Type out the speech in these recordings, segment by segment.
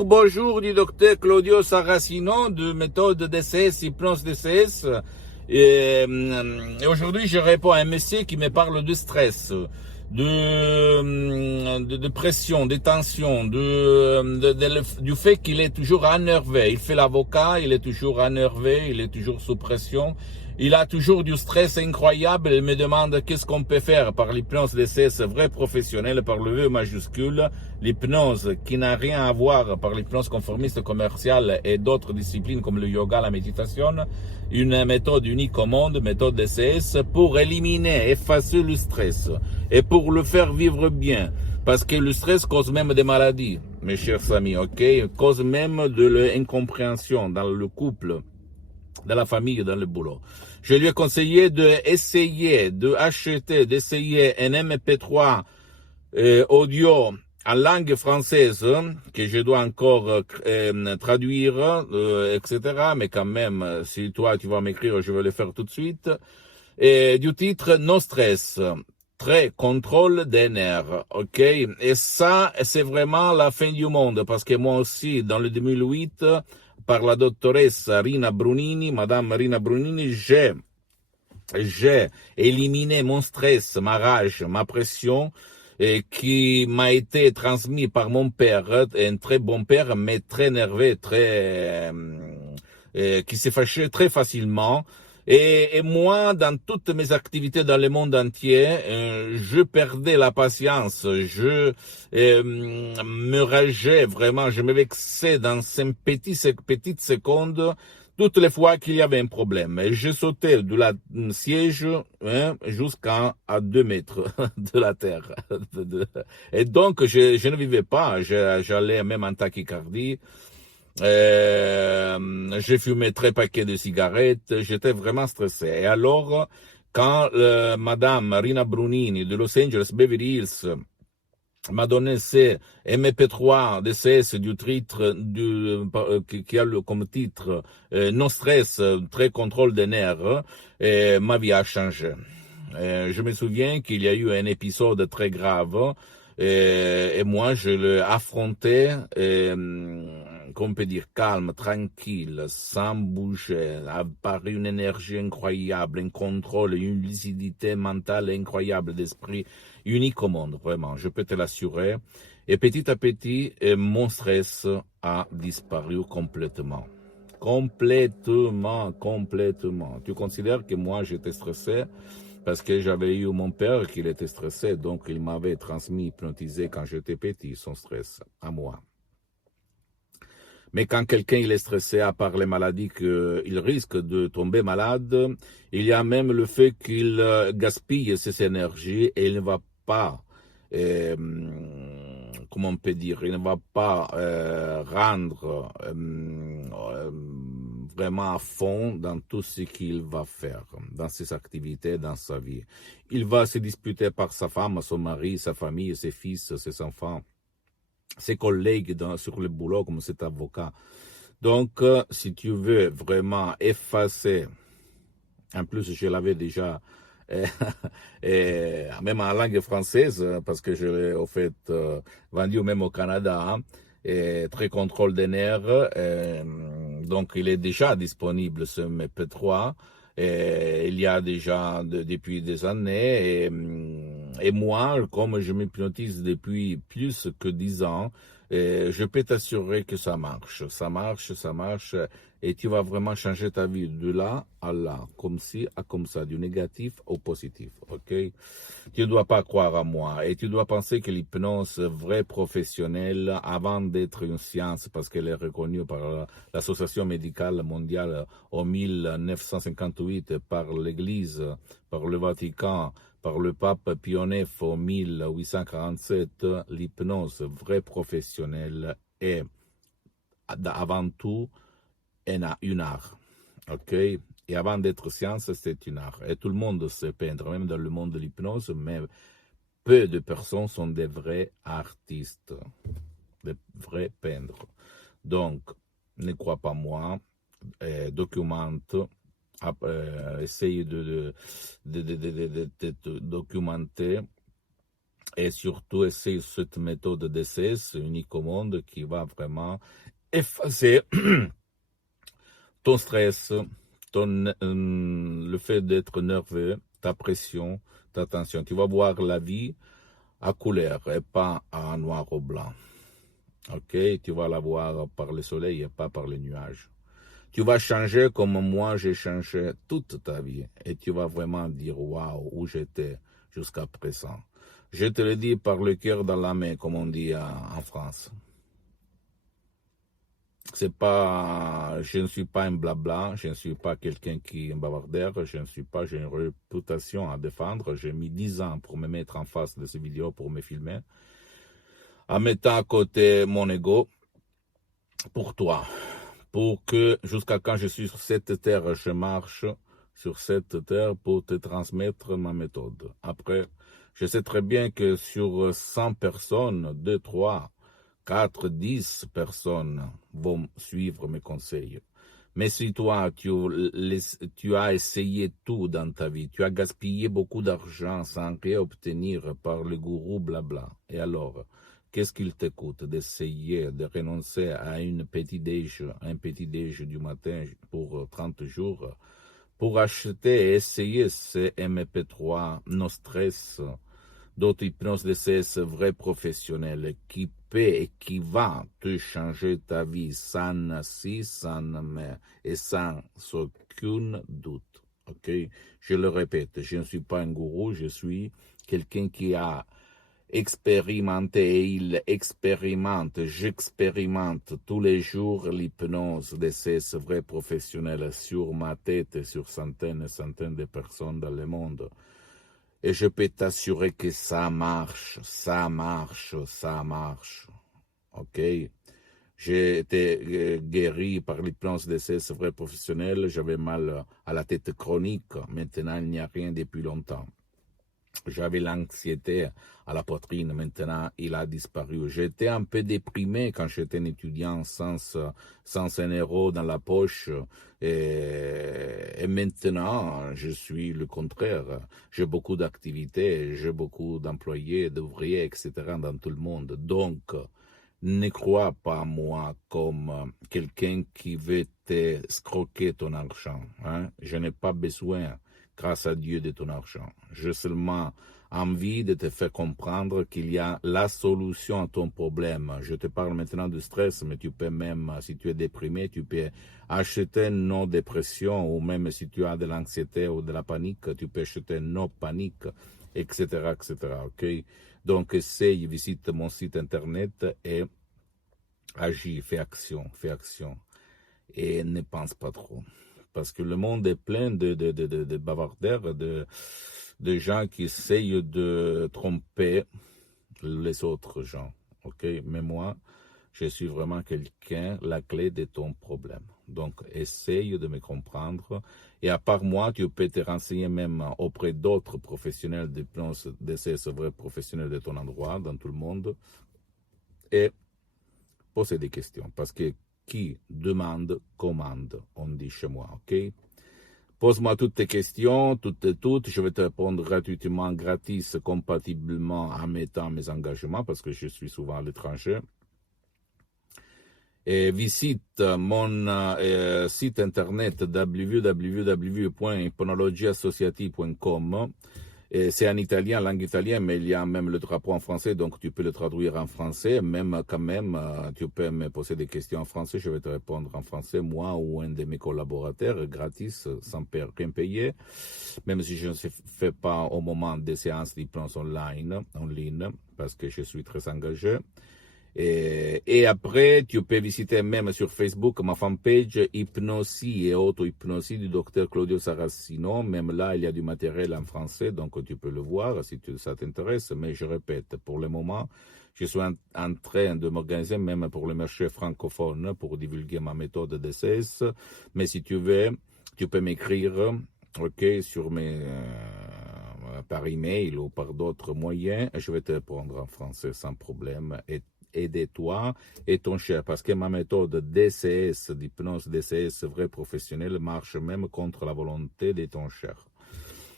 Bonjour du docteur Claudio Saracino de méthode DCS, hypnose DCS. Et aujourd'hui, je réponds à un monsieur qui me parle de stress, de pression, de tension, du fait qu'il est toujours énervé. Il fait l'avocat, il est toujours énervé, il est toujours sous pression. Il a toujours du stress incroyable. Il me demande qu'est-ce qu'on peut faire par l'hypnose DCS vrai professionnel, par le V majuscule, l'hypnose qui n'a rien à voir par l'hypnose conformiste commerciale et d'autres disciplines comme le yoga, la méditation, une méthode unique au monde, méthode DCS, pour éliminer, effacer le stress et pour le faire vivre bien. Parce que le stress cause même des maladies, mes chers amis, ok? Cause même de l'incompréhension dans le couple, dans la famille, dans le boulot. Je lui ai conseillé d'essayer un MP3 audio en langue française que je dois encore traduire, etc. Mais quand même, si toi tu vas m'écrire, je vais le faire tout de suite. Et du titre No stress. Très contrôle des nerfs, ok? Et ça, c'est vraiment la fin du monde, parce que moi aussi, dans le 2008, par la dottoressa Rina Brunini, Madame Rina Brunini, j'ai éliminé mon stress, ma rage, ma pression, qui m'a été transmis par mon père, un très bon père, mais très nerveux, qui s'est fâché très facilement. Et moi, dans toutes mes activités dans le monde entier, je perdais la patience, je me rageais vraiment, je me vexais dans ces petites secondes, toutes les fois qu'il y avait un problème. Et je sautais de la siège jusqu'à 2 mètres de la terre. Et donc, je ne vivais pas, j'allais même en tachycardie. J'ai fumé 3 paquets de cigarettes, j'étais vraiment stressé. Et alors, quand Madame Rina Brunini de Los Angeles Beverly Hills m'a donné ces MP3 DCS du titre qui a comme titre No stress, très contrôle des nerfs, ma vie a changé. Je me souviens qu'il y a eu un épisode très grave et moi je l'ai affronté, qu'on peut dire calme, tranquille, sans bouger, par une énergie incroyable, un contrôle, une lucidité mentale incroyable d'esprit, unique au monde, vraiment, je peux te l'assurer. Et petit à petit, mon stress a disparu complètement. Complètement. Tu considères que moi, j'étais stressé parce que j'avais eu mon père qui était stressé, donc il m'avait transmis, hypnotisé quand j'étais petit, son stress, à moi. Mais quand quelqu'un il est stressé, à part les maladies qu'il risque de tomber malade, il y a même le fait qu'il gaspille ses énergies et il ne va pas, comment on peut dire, il ne va pas rendre vraiment à fond dans tout ce qu'il va faire, dans ses activités, dans sa vie. Il va se disputer par sa femme, son mari, sa famille, ses fils, ses enfants, ses collègues sur le boulot comme cet avocat. Donc, si tu veux vraiment effacer, en plus je l'avais déjà, même en langue française, parce que je l'ai au fait vendu même au Canada, et très contrôle des nerfs, donc il est déjà disponible ce MP3, et il y a déjà depuis des années, et moi, comme je m'hypnotise depuis plus que 10 ans, je peux t'assurer que ça marche, et tu vas vraiment changer ta vie de là à là, comme ci à comme ça, du négatif au positif, ok? Tu ne dois pas croire à moi et tu dois penser que l'hypnose vraie professionnelle, avant d'être une science, parce qu'elle est reconnue par l'Association médicale mondiale en 1958, par l'Église, par le Vatican, par le pape Pie IX en 1847, l'hypnose vraie professionnelle est avant tout une art, ok? Et avant d'être science, c'est une art. Et tout le monde sait peindre, même dans le monde de l'hypnose, mais peu de personnes sont des vrais artistes, des vrais peintres. Donc, ne crois pas moi, documente, essaye de te documenter, Et surtout, essaye cette méthode DCS unique au monde qui va vraiment effacer ton stress, le fait d'être nerveux, ta pression, ta tension. Tu vas voir la vie à couleur et pas en noir ou blanc. Ok, tu vas la voir par le soleil et pas par les nuages. Tu vas changer comme moi j'ai changé toute ta vie. Et tu vas vraiment dire waouh, où j'étais jusqu'à présent. Je te le dis par le cœur dans la main, comme on dit en France. C'est pas, je ne suis pas un blabla, je ne suis pas quelqu'un qui est un bavardeur, j'ai une réputation à défendre. J'ai mis 10 ans pour me mettre en face de ces vidéos, pour me filmer, en mettant à côté mon ego pour toi. Pour que jusqu'à quand je suis sur cette terre, je marche sur cette terre pour te transmettre ma méthode. Après, je sais très bien que sur 100 personnes, 2, 3, 4, 10 personnes vont suivre mes conseils. Mais si toi, tu as essayé tout dans ta vie, tu as gaspillé beaucoup d'argent sans rien obtenir par le gourou blabla, et alors, qu'est-ce qu'il te coûte d'essayer de renoncer à un petit déj du matin pour 30 jours, pour acheter et essayer ces MP3 no stress d'auto-hypnose DCS vrai professionnel qui peut et qui va te changer ta vie sans si, sans mais et sans aucun doute. Ok? Je le répète, je ne suis pas un gourou, je suis quelqu'un qui a expérimenté et il expérimente, j'expérimente tous les jours l'hypnose DCS vrai professionnel sur ma tête et sur centaines et centaines de personnes dans le monde. Et je peux t'assurer que ça marche, ça marche, ça marche. Ok? J'ai été guéri par l'hypnose DCS vrai professionnel. J'avais mal à la tête chronique. Maintenant, il n'y a rien depuis longtemps. J'avais l'anxiété à la poitrine, maintenant il a disparu. J'étais un peu déprimé quand j'étais un étudiant sans un euro dans la poche. Et maintenant, je suis le contraire. J'ai beaucoup d'activités, j'ai beaucoup d'employés, d'ouvriers, etc. dans tout le monde. Donc, ne crois pas moi comme quelqu'un qui veut te scroquer ton argent. Hein? Je n'ai pas besoin, grâce à Dieu, de ton argent. J'ai seulement envie de te faire comprendre qu'il y a la solution à ton problème. Je te parle maintenant du stress, mais tu peux même, si tu es déprimé, tu peux acheter nos dépressions, ou même si tu as de l'anxiété ou de la panique, tu peux acheter nos paniques, etc., etc., ok? Donc, essaye, visite mon site internet et agis, fais action. Et ne pense pas trop. Parce que le monde est plein de bavardeurs, de gens qui essayent de tromper les autres gens. Ok? Mais moi, je suis vraiment quelqu'un, la clé de ton problème. Donc, essaye de me comprendre. Et à part moi, tu peux te renseigner même auprès d'autres professionnels d'hypnose, de ces vrais professionnels de ton endroit, dans tout le monde, et poser des questions. Parce que qui demande, commande, on dit chez moi, ok? Pose-moi toutes tes questions, toutes. Je vais te répondre gratuitement, gratis, compatiblement en mettant mes engagements, parce que je suis souvent à l'étranger. Et visite mon site internet www.hypnologieassociative.com. C'est en italien, langue italienne, mais il y a même le drapeau en français, donc tu peux le traduire en français. Même quand même, tu peux me poser des questions en français, je vais te répondre en français, moi ou un de mes collaborateurs, gratis, sans rien payer. Même si je ne fais pas au moment des séances d'hypnose en ligne, parce que je suis très engagé. Et après, tu peux visiter même sur Facebook ma fanpage Hypnosie et auto-hypnosie du docteur Claudio Saracino. Même là, il y a du matériel en français, donc tu peux le voir si ça t'intéresse. Mais je répète, pour le moment, je suis en train de m'organiser même pour le marché francophone pour divulguer ma méthode DCS. Mais si tu veux, tu peux m'écrire, ok, sur par email ou par d'autres moyens. Je vais te répondre en français sans problème. Aide-toi et ton cher, parce que ma méthode DCS, d'hypnose DCS vrai professionnel, marche même contre la volonté de ton cher.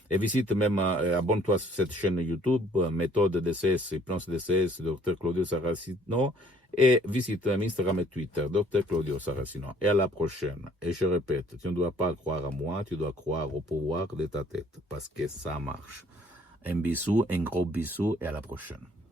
Et visite même, abonne-toi sur cette chaîne YouTube, méthode DCS, hypnose DCS, Dr Claudio Saracino, et visite Instagram et Twitter, Dr Claudio Saracino. Et à la prochaine. Et je répète, tu ne dois pas croire à moi, tu dois croire au pouvoir de ta tête, parce que ça marche. Un bisou, un gros bisou, et à la prochaine.